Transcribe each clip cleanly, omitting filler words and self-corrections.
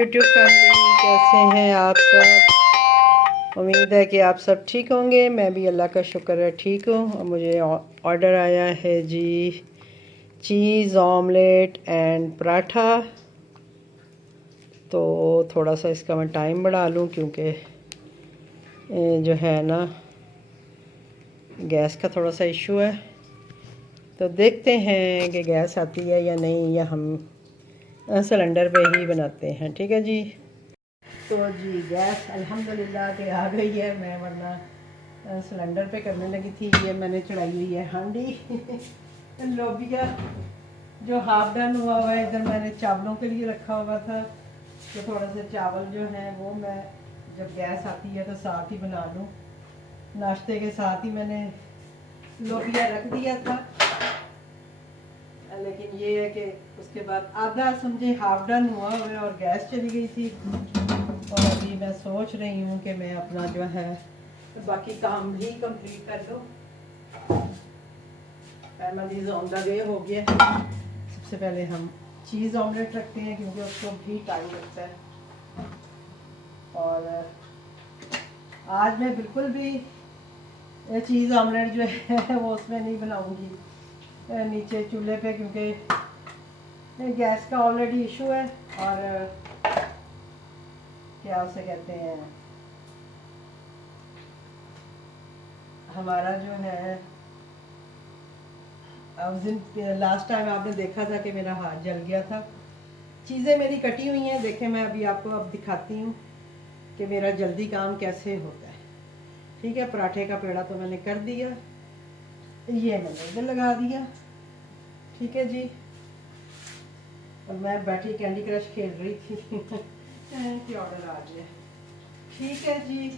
YouTube family, कैसे हैं आप सब। उम्मीद है कि आप सब ठीक होंगे। मैं भी अल्लाह का शुक्र है ठीक हूँ। और मुझे ऑर्डर आया है जी चीज़ ऑमलेट एंड पराठा। तो थोड़ा सा इसका मैं टाइम बढ़ा लूँ क्योंकि जो है ना गैस का थोड़ा सा इशू है। तो देखते हैं कि गैस आती है या नहीं, या हम सिलेंडर पे ही बनाते हैं। ठीक है जी। तो जी गैस अल्हम्दुलिल्लाह के आ गई है। मैं वरना सिलेंडर पे करने लगी थी। ये मैंने चढ़ाई हुई है हांडी लोबिया जो हाफ डन हुआ है। इधर मैंने चावलों के लिए रखा हुआ था। तो थोड़ा सा चावल जो है वो मैं जब गैस आती है तो साथ ही बना लूँ। नाश्ते के साथ ही मैंने लोबिया रख दिया था, लेकिन ये है कि उसके बाद आधा समझे हाफ डन हुआ है और गैस चली गई थी। और अभी मैं सोच रही हूँ कि मैं अपना जो है बाकी काम भी कंप्लीट कर दूँ। फैमिली ऑन द वे हो गया। सबसे पहले हम चीज़ ऑमलेट रखते हैं क्योंकि उसको भी टाइम लगता है। और आज मैं बिल्कुल भी चीज़ ऑमलेट जो है वो उसमें नहीं बनाऊंगी नीचे चूल्हे पे, क्योंकि गैस का ऑलरेडी इशू है। और क्या उसे कहते हैं, हमारा जो है उस दिन लास्ट टाइम आपने देखा था कि मेरा हाथ जल गया था। चीज़ें मेरी कटी हुई हैं। देखें, मैं अभी आपको अब दिखाती हूँ कि मेरा जल्दी काम कैसे होता है। ठीक है, पराठे का पेड़ा तो मैंने कर दिया, ये मैंने इधर लगा दिया। ठीक है जी। और मैं बैठी कैंडी क्रश खेल रही थी कि ऑर्डर आ गया। ठीक है जी।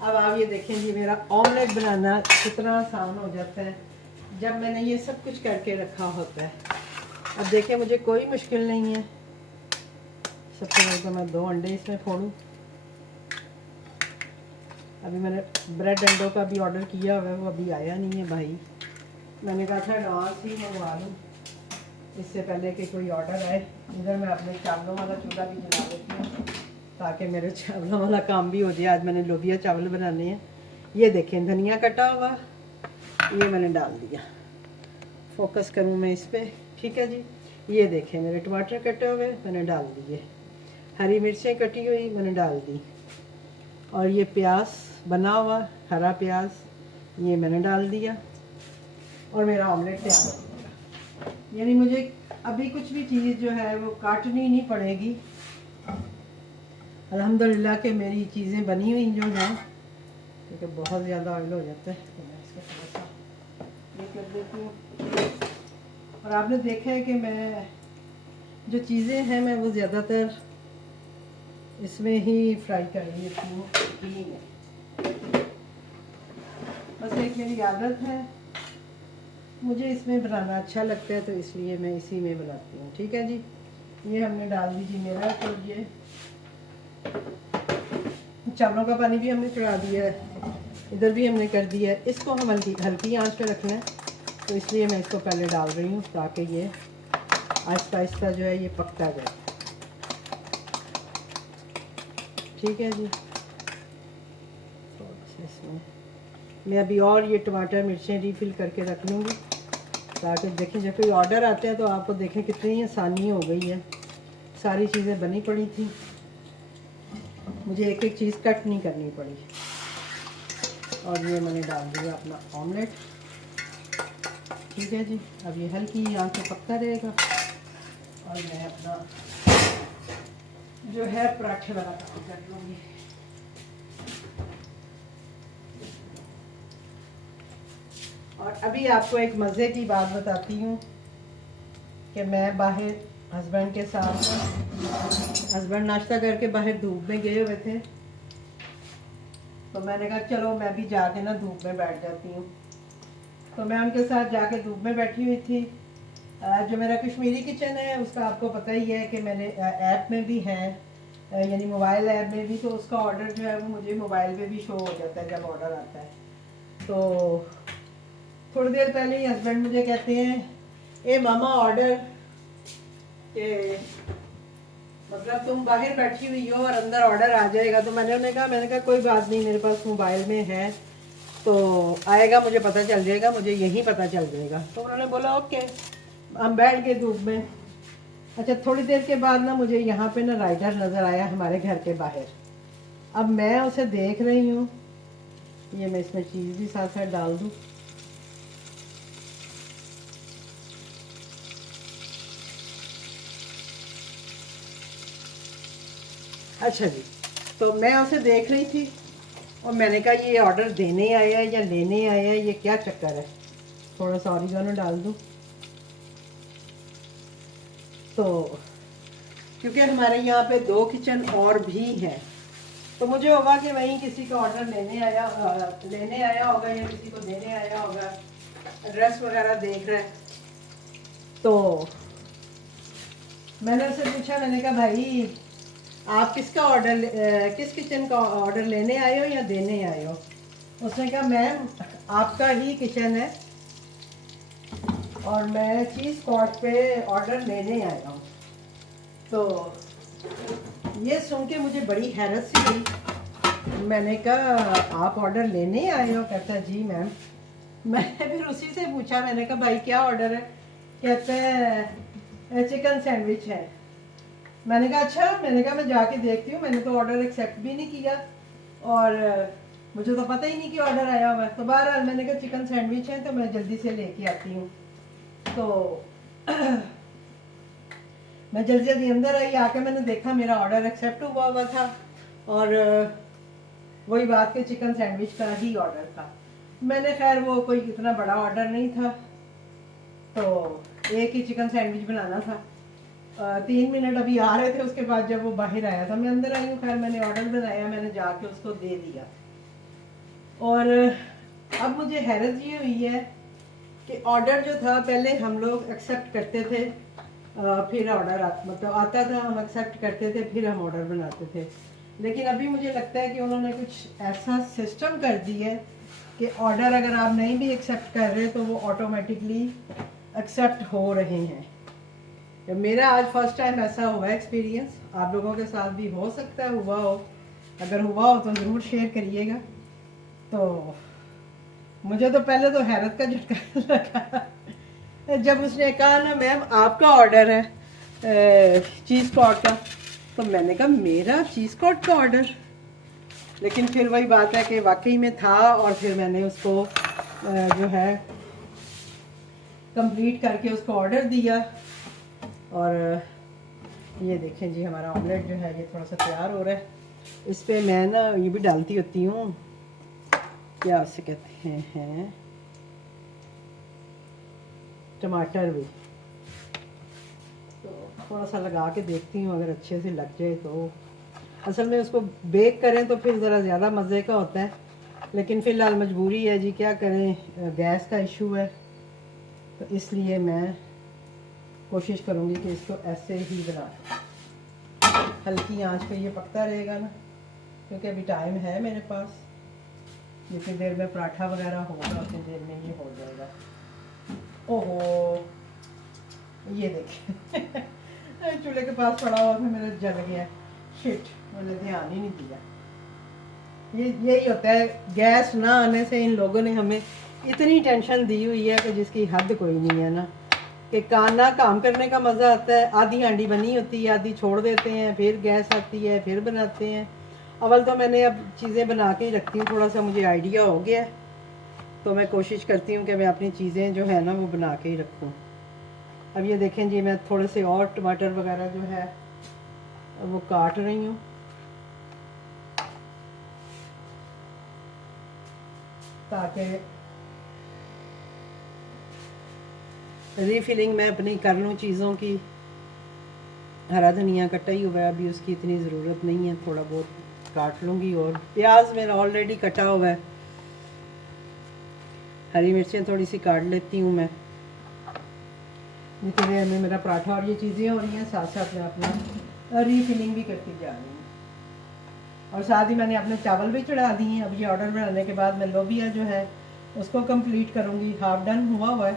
अब आप ये देखें जी, मेरा ऑमलेट बनाना कितना आसान हो जाता है जब मैंने ये सब कुछ करके रखा होता है। अब देखें, मुझे कोई मुश्किल नहीं है। सबसे पहले तो मैं 2 अंडे इसमें फोड़ूं। अभी मैंने ब्रेड अंडों का भी ऑर्डर किया हुआ है, वो अभी आया नहीं है भाई। मैंने कहा था एडवांस ही मंगवा लूँ इससे पहले कि कोई ऑर्डर आए। इधर मैं अपने चावलों वाला चूल्हा भी जला देती हूँ ताकि मेरे चावलों वाला काम भी हो जाए। आज मैंने लोबिया चावल बनाने हैं। ये देखें, धनिया कटा हुआ, ये मैंने डाल दिया। फोकस करूँ मैं इस पर। ठीक है जी। ये देखें, मेरे टमाटर कटे हुए मैंने डाल दिए। हरी मिर्चें कटी हुई मैंने डाल दी। और ये प्याज बना हुआ हरा प्याज ये मैंने डाल दिया। और मेरा ऑमलेट तैयार हो गया। यानी मुझे अभी कुछ भी चीज़ जो है वो काटनी नहीं पड़ेगी। अल्हम्दुलिल्लाह के मेरी चीज़ें बनी हुई जो हैं, क्योंकि बहुत ज़्यादा ऑयल हो जाता है तो मैं इसको थोड़ा सा ये कर देती हूँ। और आपने देखा है कि मैं जो चीज़ें हैं मैं वो ज़्यादातर इसमें ही फ्राई कर लेती हूँ, घी में। बस एक मेरी आदत है, मुझे इसमें बनाना अच्छा लगता है तो इसलिए मैं इसी में बनाती हूँ। ठीक है जी। ये हमने डाल दीजिए मेरा, तो ये चावलों का पानी भी हमने चढ़ा दिया है, इधर भी हमने कर दिया है। इसको हम हल्की आंच पे रखना है, तो इसलिए मैं इसको पहले डाल रही हूँ ताकि ये आहिस्ता आहिस्ता जो है ये पकता जाए। ठीक है जी। तो इसमें मैं अभी और ये टमाटर मिर्चें रीफिल करके रख लूँगी ताकि देखें जब कोई ऑर्डर आता है तो आपको देखें कितनी आसानी हो गई है। सारी चीज़ें बनी पड़ी थी, मुझे एक एक चीज़ कट नहीं करनी पड़ी। और ये मैंने डाल दिया अपना ऑमलेट। ठीक है जी। अब ये हल्की आंच पे पकता रहेगा और मैं अपना जो है पराठे वाला काम कर लूँगी। और अभी आपको एक मज़े की बात बताती हूँ कि मैं बाहर हस्बैंड के साथ, हस्बैंड नाश्ता करके बाहर धूप में गए हुए थे, तो मैंने कहा चलो मैं भी जाके ना धूप में बैठ जाती हूँ। तो मैं उनके साथ जाके धूप में बैठी हुई थी। जो मेरा कश्मीरी किचन है उसका आपको पता ही है कि मैंने ऐप में भी है, यानी मोबाइल ऐप में भी, तो उसका ऑर्डर जो है वो मुझे मोबाइल पे भी शो हो जाता है जब ऑर्डर आता है। तो थोड़ी देर पहले ही हस्बैंड मुझे कहते हैं ए मामा ऑर्डर के मतलब तुम बाहर बैठी हुई हो और अंदर ऑर्डर आ जाएगा। तो मैंने कहा कोई बात नहीं, मेरे पास मोबाइल में है तो आएगा, मुझे पता चल जाएगा, मुझे यहीं पता चल जाएगा। तो उन्होंने बोला ओके। हम बैठ गए धूप में। अच्छा, थोड़ी देर के बाद ना मुझे यहाँ पे ना राइडर नज़र आया हमारे घर के बाहर। अब मैं उसे देख रही हूँ, ये मैं इसमें चीज़ भी साथ साथ डाल दूँ। अच्छा जी, तो मैं उसे देख रही थी और मैंने कहा ये ऑर्डर देने आया है या लेने आया है, ये क्या चक्कर है। थोड़ा सा ऑरिगेनो डाल दूँ तो, क्योंकि हमारे यहाँ पे 2 किचन और भी हैं, तो मुझे होगा कि वहीं किसी का ऑर्डर लेने आया होगा या किसी को देने आया होगा। एड्रेस वगैरह देख रहा है। तो मैंने उससे पूछा, मैंने कहा भाई आप किसका ऑर्डर, किस किचन का ऑर्डर लेने आए हो या देने आए हो। उसने कहा मैम आपका ही किचन है और मैं चीज़ कॉर्ट पे ऑर्डर लेने आया हूँ। तो ये सुन के मुझे बड़ी हैरत सी हुई। मैंने कहा आप ऑर्डर लेने आए हो। कहता जी मैम। मैंने फिर उसी से पूछा, मैंने कहा भाई क्या ऑर्डर है। कहते हैं चिकन सैंडविच है। मैंने कहा अच्छा। मैंने कहा मैं जाके देखती हूँ, मैंने तो ऑर्डर एक्सेप्ट भी नहीं किया और मुझे तो पता ही नहीं कि ऑर्डर आया हुआ है। तो बहरहाल मैंने कहा चिकन सैंडविच है तो मैं जल्दी से लेके आती हूँ। तो मैं जल्दी जल्दी अंदर आई। आके मैंने देखा मेरा ऑर्डर एक्सेप्ट हुआ था और वही बात के चिकन सैंडविच का ही ऑर्डर था। मैंने खैर वो कोई इतना बड़ा ऑर्डर नहीं था, तो एक ही चिकन सैंडविच बनाना था। 3 मिनट अभी आ रहे थे, उसके बाद जब वो बाहर आया था मैं अंदर आई हूँ। खैर मैंने ऑर्डर बनाया, मैंने जाके उसको दे दिया। और अब मुझे हैरत ये हुई है कि ऑर्डर जो था पहले हम लोग एक्सेप्ट करते थे, फिर ऑर्डर मतलब आता था, हम एक्सेप्ट करते थे, फिर हम ऑर्डर बनाते थे। लेकिन अभी मुझे लगता है कि उन्होंने कुछ ऐसा सिस्टम कर दिया है कि ऑर्डर अगर आप नहीं भी एक्सेप्ट कर रहे तो वो ऑटोमेटिकली एक्सेप्ट हो रहे हैं। मेरा आज फर्स्ट टाइम ऐसा हुआ एक्सपीरियंस। आप लोगों के साथ भी हो सकता है हुआ हो, अगर हुआ हो तो ज़रूर शेयर करिएगा। तो मुझे तो पहले तो हैरत का झटका लगा जब उसने कहा ना मैम आपका ऑर्डर है चीज़ कॉर्ट का। तो मैंने कहा मेरा चीज़ कॉर्ट का ऑर्डर। लेकिन फिर वही बात है कि वाकई में था और फिर मैंने उसको जो है कंप्लीट करके उसको ऑर्डर दिया। और ये देखें जी हमारा ऑमलेट जो है ये थोड़ा सा तैयार हो रहा है। इस पर मैं ना ये भी डालती होती हूँ, क्या उसे कहते हैं, टमाटर भी। तो थोड़ा सा लगा के देखती हूँ, अगर अच्छे से लग जाए तो। असल में उसको बेक करें तो फिर ज़रा ज़्यादा मज़े का होता है, लेकिन फ़िलहाल मजबूरी है जी, क्या करें, गैस का इशू है। तो इसलिए मैं कोशिश करूँगी कि इसको ऐसे ही बना, हल्की आंच पे ये पकता रहेगा ना, क्योंकि अभी टाइम है मेरे पास। जितनी देर में पराठा वगैरह होगा उतनी देर में ये हो जाएगा। ओहो ये देखिए चूल्हे के पास पड़ा हुआ था, मेरा जल गया। शिट, मैंने ध्यान ही नहीं दिया। यही होता है, गैस ना आने से इन लोगों ने हमें इतनी टेंशन दी हुई है कि जिसकी हद कोई नहीं है ना। कि काम करने का मज़ा आता है। आधी हांडी बनी होती है, आधी छोड़ देते हैं, फिर गैस आती है, फिर बनाते हैं। अव्वल तो मैंने अब चीज़ें बना के ही रखती हूँ, थोड़ा सा मुझे आइडिया हो गया है, तो मैं कोशिश करती हूँ कि मैं अपनी चीज़ें जो है ना वो बना के ही रखूँ। अब ये देखें जी, मैं थोड़े से और टमाटर वगैरह जो है वो काट रही हूँ, ताकि रीफिलिंग मैं अपनी कर लूँ चीज़ों की। हरा धनिया कटा ही हुआ है, अभी उसकी इतनी ज़रूरत नहीं है, थोड़ा बहुत काट लूँगी। और प्याज मेरा ऑलरेडी कटा हुआ है, हरी मिर्चें थोड़ी सी काट लेती हूँ मैं। जितनी देर में मेरा पराठा और ये चीज़ें हो रही हैं, साथ साथ मैं अपना रीफिलिंग भी करती जा रही हूँ। और साथ ही मैंने अपने चावल भी चढ़ा दिए हैं। अब ये ऑर्डर बनाने के बाद मैं लोबिया जो है उसको कंप्लीट करूँगी। हाफ डन हुआ है,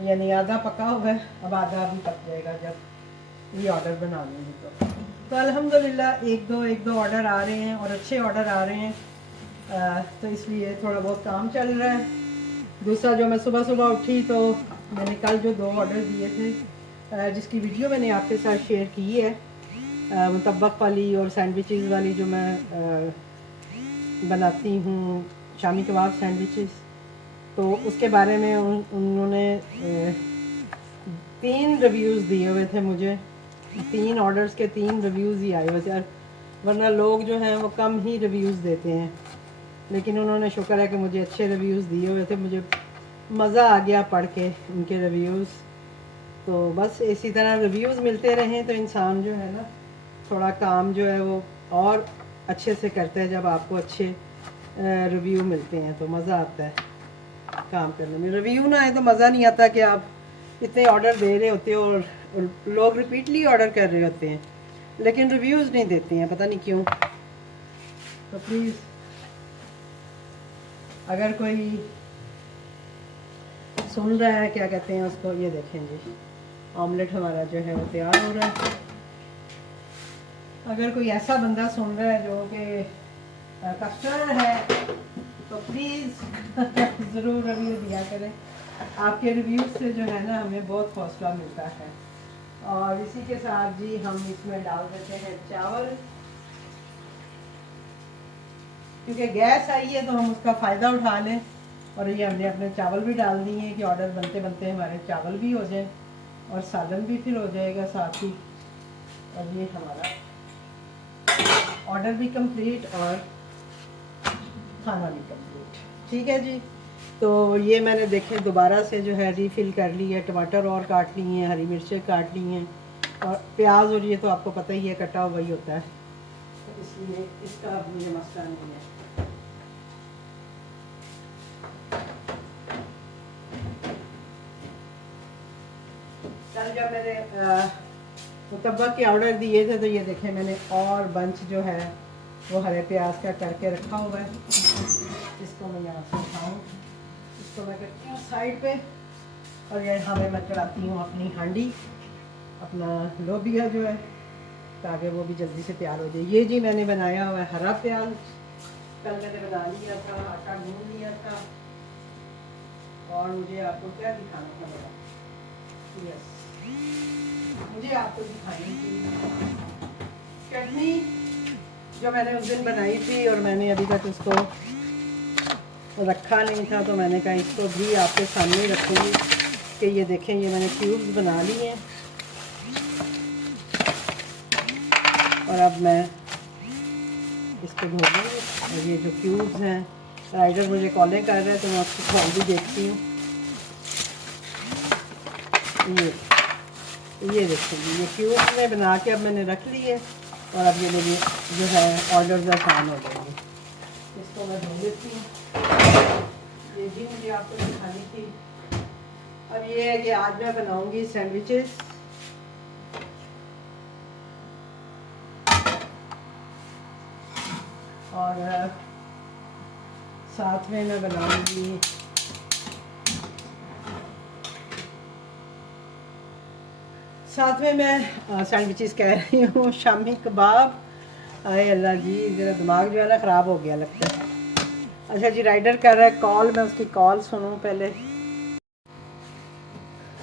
यानी आधा पका हुआ है, अब आधा भी पक जाएगा जब ये ऑर्डर बना लूँगी तो अल्हम्दुलिल्लाह एक दो ऑर्डर आ रहे हैं और अच्छे ऑर्डर आ रहे हैं। तो इसलिए थोड़ा बहुत काम चल रहा है। दूसरा जो मैं सुबह सुबह उठी तो मैंने कल जो 2 ऑर्डर दिए थे जिसकी वीडियो मैंने आपके साथ शेयर की है, मुतब्बक वाली और सैंडविचेस वाली जो मैं बनाती हूँ, शामी कबाब सैंडविचेस, तो उसके बारे में उन्होंने 3 रिव्यूज़ दिए हुए थे मुझे। 3 ऑर्डर्स के 3 रिव्यूज़ ही आए हुए थे, वरना लोग जो हैं वो कम ही रिव्यूज़ देते हैं, लेकिन उन्होंने शुक्र है कि मुझे अच्छे रिव्यूज़ दिए हुए थे। मुझे मज़ा आ गया पढ़ के उनके रिव्यूज़। तो बस इसी तरह रिव्यूज़ मिलते रहें तो इंसान जो है ना थोड़ा काम जो है वो और अच्छे से करता है। जब आपको अच्छे रिव्यू मिलते हैं तो मज़ा आता है काम करने में। रिव्यू ना आए तो मज़ा नहीं आता कि आप इतने ऑर्डर दे रहे होते हो और लोग रिपीटली ऑर्डर कर रहे होते हैं, लेकिन रिव्यूज़ नहीं देते हैं, पता नहीं क्यों। तो प्लीज़ अगर कोई सुन रहा है, क्या कहते हैं उसको, ये देखें जी, ऑमलेट हमारा जो है वो तैयार हो रहा है। अगर कोई ऐसा बंदा सुन रहा है जो कि कस्टमर है तो प्लीज़ ज़रूर रिव्यू दिया करें। आपके रिव्यू से जो है ना हमें बहुत हौसला मिलता है। और इसी के साथ जी हम इसमें डाल देते हैं चावल, क्योंकि गैस आई है तो हम उसका फ़ायदा उठा लें। और ये हमने अपने चावल भी डाल दिए हैं कि ऑर्डर बनते बनते हमारे चावल भी हो जाए और सालन भी फिर हो जाएगा साथ ही। और ये हमारा ऑर्डर भी कंप्लीट और खाना भी कंप्लीट। ठीक है जी, तो ये मैंने देखे दोबारा से जो है रीफ़िल कर ली है। टमाटर और काट ली हैं, हरी मिर्चें काट ली हैं और प्याज, और ये तो आपको पता ही है कटा हुआ ही होता है, तो इसलिए इसका अब मुझे मसला नहीं है। कल जब मैंने मुतब्बक के ऑर्डर दिए थे तो ये देखें मैंने और बंच जो है वो हरे प्याज का करके रखा हुआ है। इसको मैं यहाँ से उठाऊँ, इसको मैं करती हूँ साइड पे, और यहाँ पे मैं चढ़ाती हूँ अपनी हांडी, अपना लोबिया जो है, ताकि वो भी जल्दी से तैयार हो जाए। ये जी मैंने बनाया हुआ है हरा प्याज, कल मैंने बना लिया था, आटा गूंद लिया था। और मुझे आपको क्या दिखाना था मेरा, यस, मुझे आपको दिखानी थी चटनी जो मैंने उस दिन बनाई थी और मैंने अभी तक उसको रखा नहीं था, तो मैंने कहा इसको भी आपके सामने रखूँगी कि ये देखें, ये मैंने क्यूब्स बना लिए हैं। और अब मैं इसको धो लूँगी। और ये जो क्यूब्स हैं, राइडर मुझे कॉलें कर रहे हैं तो मैं उसको खोल भी देखती हूँ। ये देखिए ये क्यूब्स में बना के अब मैंने रख लिए और अब ये मेरी जो है ऑर्डर्स आसान हो जाएंगे। इसको मैं धो लेती हूँ। ये भी मुझे आपको दिखानी थी। अब ये है कि आज मैं बनाऊंगी सैंडविचेस। और साथ में मैं बनाऊंगी सैंडविचेस कह रही हूँ, शामी कबाब। आए अल्लाह जी, ज़रा दिमाग जो है ना ख़राब हो गया लगता है। अच्छा जी, राइडर कर रहा है कॉल, मैं उसकी कॉल सुनूँ पहले।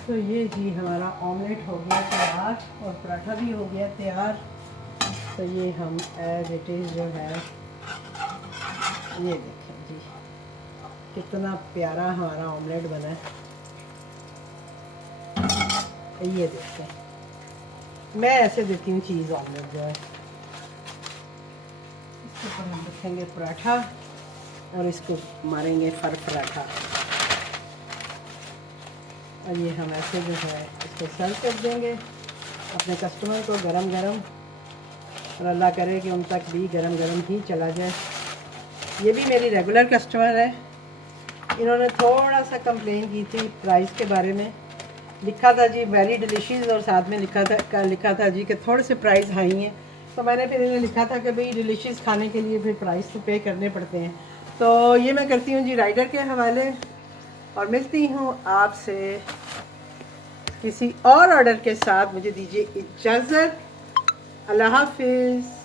तो ये जी हमारा ऑमलेट हो गया तैयार और पराठा भी हो गया तैयार। तो ये हम एज इट इज़ जो है, ये देखें जी कितना प्यारा हमारा ऑमलेट बना है। ये देखें, मैं ऐसे देती हूँ चीज़ ऑमलेट जो है। इसके ऊपर हम रखेंगे पराठा और इसको मारेंगे पराठा। और ये हम ऐसे जो है इसको सर्व कर देंगे अपने कस्टमर को गरम गरम, और अल्लाह करे कि उन तक भी गरम गरम ही चला जाए। ये भी मेरी रेगुलर कस्टमर है। इन्होंने थोड़ा सा कंप्लेन की थी प्राइस के बारे में, लिखा था जी वेरी डिलीशियस और साथ में लिखा था जी कि थोड़े से प्राइस हाई हैं। तो मैंने फिर इन्हें लिखा था कि भाई डिलीशियस खाने के लिए फिर प्राइस तो पे करने पड़ते हैं। तो ये मैं करती हूँ जी राइडर के हवाले, और मिलती हूँ आपसे किसी और ऑर्डर के साथ मुझे दीजिए इजाज़त। अल्लाह हाफिज़।